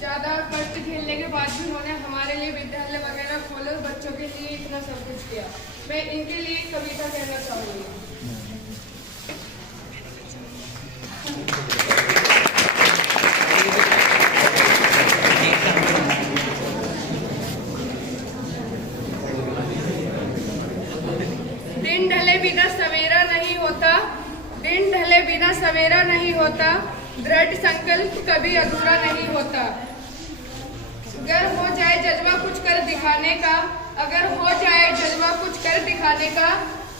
ज़्यादा कष्ट झेलने के बाद भी उन्होंने हमारे लिए विद्यालय वगैरह खोले और बच्चों के लिए इतना सब कुछ किया। मैं इनके लिए एक कविता कहना चाहूँगी। दिन ढले बिना सवेरा नहीं होता, दिन ढले बिना सवेरा नहीं होता, दृढ़ संकल्प कभी अधूरा नहीं होता। अगर हो जाए जज्बा कुछ कर दिखाने का, अगर हो जाए जज्बा कुछ कर दिखाने का,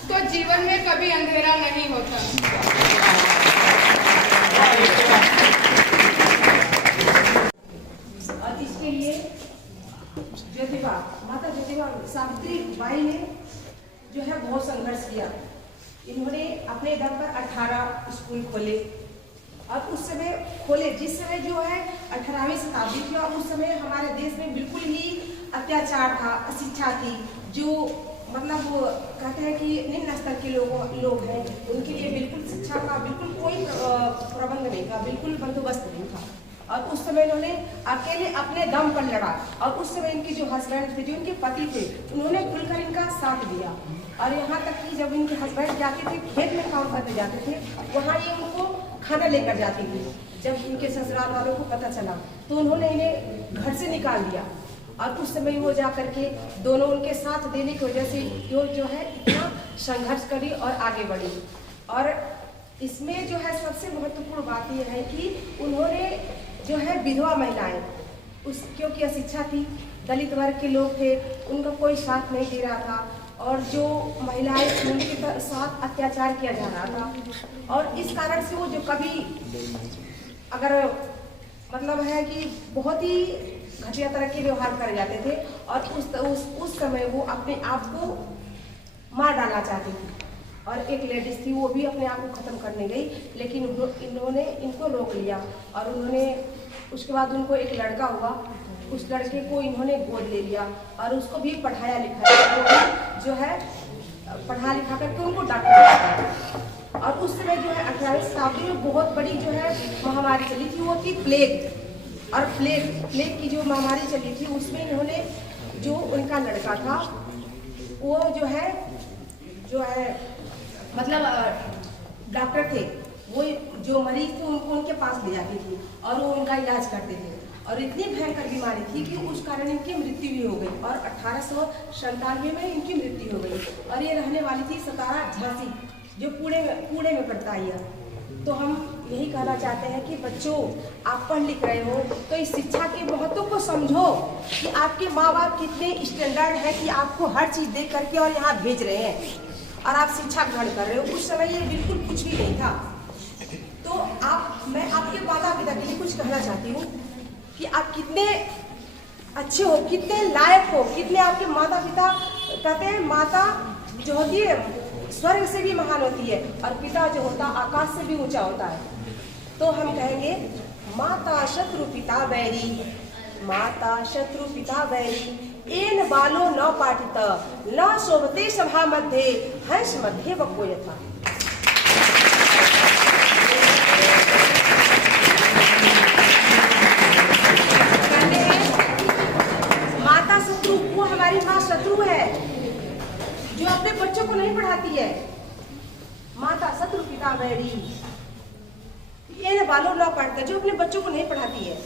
तो जीवन में कभी अंधेरा नहीं होता। और इसके लिए ज्योतिबा, माता ज्योतिबा सावित्री बाई ने जो है बहुत संघर्ष किया। इन्होंने अपने दम पर 18 स्कूल खोले और उस समय खोले जिस समय जो है 18वीं शताब्दी थी और उस समय हमारे देश में बिल्कुल ही अत्याचार था, अशिक्षा थी। जो मतलब वो कहते हैं कि निम्न स्तर के लोग हैं, उनके लिए बिल्कुल शिक्षा का बिल्कुल कोई प्रबंध नहीं था, बिल्कुल बंदोबस्त नहीं था। और उस समय इन्होंने अकेले अपने दम पर लड़ा और उस समय इनके जो हस्बैंड थे, जो इनके पति थे, उन्होंने खुलकर इनका साथ दिया। और यहाँ तक कि जब इनके हस्बैंड जाते थे, खेत में काम करने जाते थे, वहाँ ये उनको खाना लेकर जाती थी। जब इनके ससुराल वालों को पता चला तो उन्होंने इन्हें घर से निकाल दिया और उस समय वो जा करके दोनों उनके साथ देने की वजह से जो है इतना संघर्ष करी और आगे बढ़ी। और इसमें जो है सबसे महत्वपूर्ण बात यह है कि उन्होंने जो है विधवा महिलाएं क्योंकि अशिक्षा थी, दलित वर्ग के लोग थे, उनका कोई साथ नहीं दे रहा था और जो महिलाएं उनके साथ अत्याचार किया जा रहा था। और इस कारण से वो जो कभी अगर मतलब है कि बहुत ही घटिया तरह के व्यवहार कर जाते थे और उस समय वो अपने आप को मार डालना चाहती थी। और एक लेडीज थी, वो भी अपने आप को खत्म करने गई, लेकिन इन्होंने इनको रोक लिया और उन्होंने उसके बाद उनको एक लड़का हुआ, उस लड़के को इन्होंने गोद ले लिया और उसको भी पढ़ाया लिखाया, जो है पढ़ा लिखा करके उनको डॉक्टर बनाया। और उस समय जो है 18वीं शताब्दी में बहुत बड़ी जो है महामारी चली थी, वो थी प्लेग। और प्लेग की जो महामारी चली थी उसमें इन्होंने जो उनका लड़का था वो जो है मतलब डॉक्टर थे, वो जो मरीज थे उनको उनके पास ले जाती थी और वो उनका इलाज करते थे। और इतनी भयंकर बीमारी थी कि उस कारण इनकी मृत्यु भी हो गई और 1897 में इनकी मृत्यु हो गई। और ये रहने वाली थी सतारा झांसी, जो पुणे में पड़ता है। तो हम यही कहना चाहते हैं कि बच्चों, आप पढ़ लिख रहे हो तो इस शिक्षा के महत्व को समझो कि आपके माँ बाप कितने स्टैंडर्ड है कि आपको हर चीज़ दे करके और यहाँ भेज रहे हैं और आप शिक्षा ग्रहण कर रहे हो। उस समय ये बिल्कुल कुछ भी नहीं था। तो मैं आपके माता पिता के लिए कुछ कहना चाहती हूँ कि आप कितने अच्छे हो, कितने लायक हो, कितने आपके माता पिता कहते हैं माता जो होती है स्वर्ग से भी महान होती है और पिता जो होता आकाश से भी ऊंचा होता है। तो हम कहेंगे माता शत्रु पिता बैरी, माता शत्रु पिता बैरी, एन बालो न पाठित न शोभते सभा मध्ये हंस मध्ये वको यथा। माता शत्रु, वो हमारी माँ शत्रु है जो अपने बच्चों को नहीं पढ़ाती है। माता शत्रु पिता बैरी, ये बालों न पढ़ता, जो अपने बच्चों को नहीं पढ़ाती है।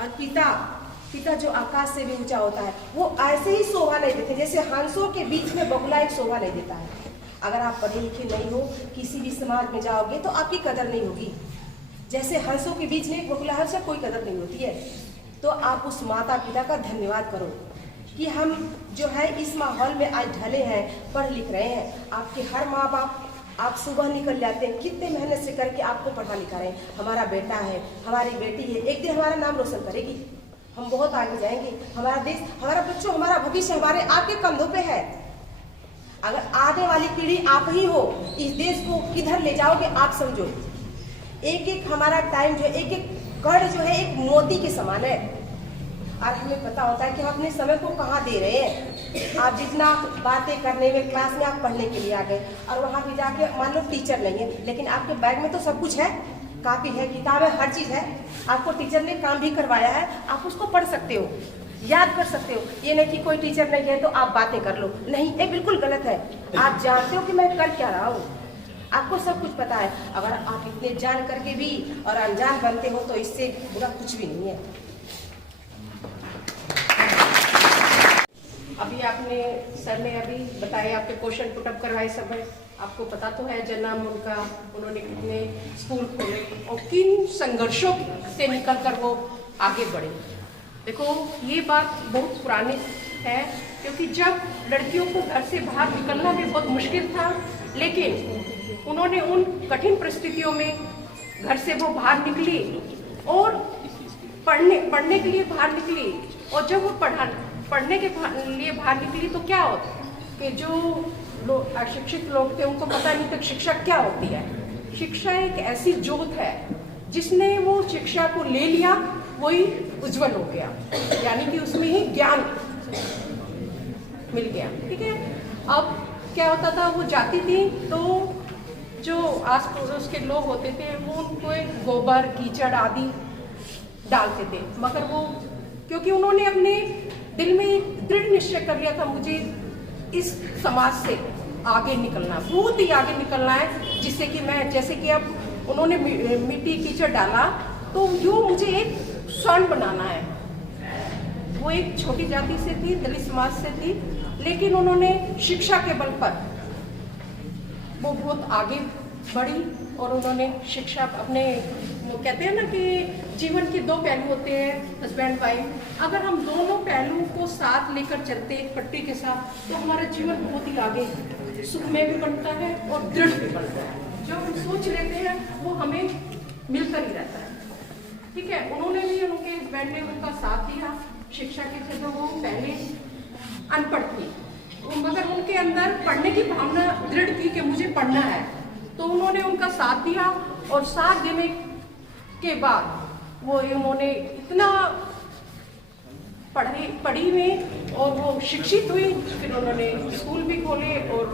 और पिता जो आकाश से भी ऊंचा होता है, वो ऐसे ही शोभा नहीं देते जैसे हंसों के बीच में बगुला एक शोभा नहीं देता है। अगर आप पढ़े लिखे नहीं हो, किसी भी समाज में जाओगे तो आपकी कदर नहीं होगी। जैसे हंसों के बीच में एक बगुला हंस, कोई कदर नहीं होती है। तो आप उस माता पिता का धन्यवाद करो कि हम जो है इस माहौल में आज ढले हैं, पढ़ लिख रहे हैं। आपके हर माँ बाप, आप सुबह निकल जाते हैं, कितने मेहनत से करके आपको पढ़ा लिखा रहे हैं। हमारा बेटा है, हमारी बेटी है, एक दिन हमारा नाम रोशन करेगी, हम बहुत आगे जाएंगे। हमारा देश, हमारा बच्चों, हमारा भविष्य हमारे आपके कंधों पे है। अगर आने वाली पीढ़ी आप ही हो, इस देश को किधर ले जाओगे आप समझो। एक एक हमारा टाइम जो, एक एक कण जो है एक मोती के समान है और हमें पता होता है कि हम अपने समय को कहाँ दे रहे हैं। आप जितना बातें करने में, क्लास में आप पढ़ने के लिए आ गए और वहाँ भी जाके मान लो टीचर नहीं है, लेकिन आपके बैग में तो सब कुछ है। कापी है, किताब है, हर चीज़ है। आपको टीचर ने काम भी करवाया है, आप उसको पढ़ सकते हो, याद कर सकते हो। ये नहीं कि कोई टीचर नहीं है तो आप बातें कर लो, नहीं, ये बिल्कुल गलत है। आप जानते हो कि मैं कर क्या रहा हूँ, आपको सब कुछ पता है। अगर आप इतने जान करके भी और अनजान बनते हो तो इससे बुरा कुछ भी नहीं है। अभी आपने सर ने अभी बताया, आपके क्वेश्चन पुटअप करवाए सब है, आपको पता तो है जन्म उनका, उन्होंने कितने स्कूल खोले और किन संघर्षों से निकलकर वो आगे बढ़े। देखो ये बात बहुत पुरानी है, क्योंकि जब लड़कियों को घर से बाहर निकलना भी बहुत मुश्किल था, लेकिन उन्होंने उन कठिन परिस्थितियों में घर से वो बाहर निकली और पढ़ने के लिए बाहर निकली। और जब वो पढ़ने के लिए बाहर निकली तो क्या होता कि जो अशिक्षित लोग थे उनको पता नहीं था शिक्षा क्या होती है। शिक्षा एक ऐसी जोत है, जिसने वो शिक्षा को ले लिया वही उज्जवल हो गया, यानी कि उसमें ही ज्ञान मिल गया। ठीक है, अब क्या होता था, वो जाती थी तो जो आस पड़ोस के लोग होते थे वो उनको गोबर कीचड़ आदि डालते थे, मगर वो क्योंकि उन्होंने अपने दिल में एक दृढ़ निश्चय कर लिया था, मुझे इस समाज से आगे निकलना, बहुत ही आगे निकलना है, जिससे कि मैं, जैसे कि अब उन्होंने मिट्टी कीचड़ डाला तो जो मुझे एक स्वर्ण बनाना है। वो एक छोटी जाति से थी, दलित समाज से थी, लेकिन उन्होंने शिक्षा के बल पर वो बहुत आगे बढ़ी और उन्होंने शिक्षा अपने, वो कहते हैं ना कि जीवन के दो पहलू होते हैं, हस्बैंड वाइफ, अगर हम दोनों पहलुओं को साथ लेकर चलते एक पट्टी के साथ तो हमारा जीवन बहुत ही आगे सुखमय भी बनता है और दृढ़ भी बनता है। जो हम सोच लेते हैं वो हमें मिलकर ही रहता है। ठीक है, उन्होंने भी, उनके हस्बैंड ने उनका साथ दिया शिक्षा के क्षेत्र। वो पहले अनपढ़ थी, मगर उनके अंदर पढ़ने की भावना दृढ़ थी कि मुझे पढ़ना है, तो उन्होंने उनका साथ दिया और साथ देने के बाद वो उन्होंने इतना पढ़ी में और वो शिक्षित हुई, फिर उन्होंने स्कूल भी खोले और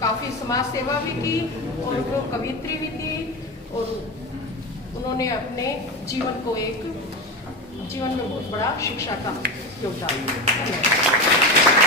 काफ़ी समाज सेवा भी की और वो कवियत्री भी थी और उन्होंने अपने जीवन को एक जीवन में बहुत बड़ा शिक्षा का योगदान दिया।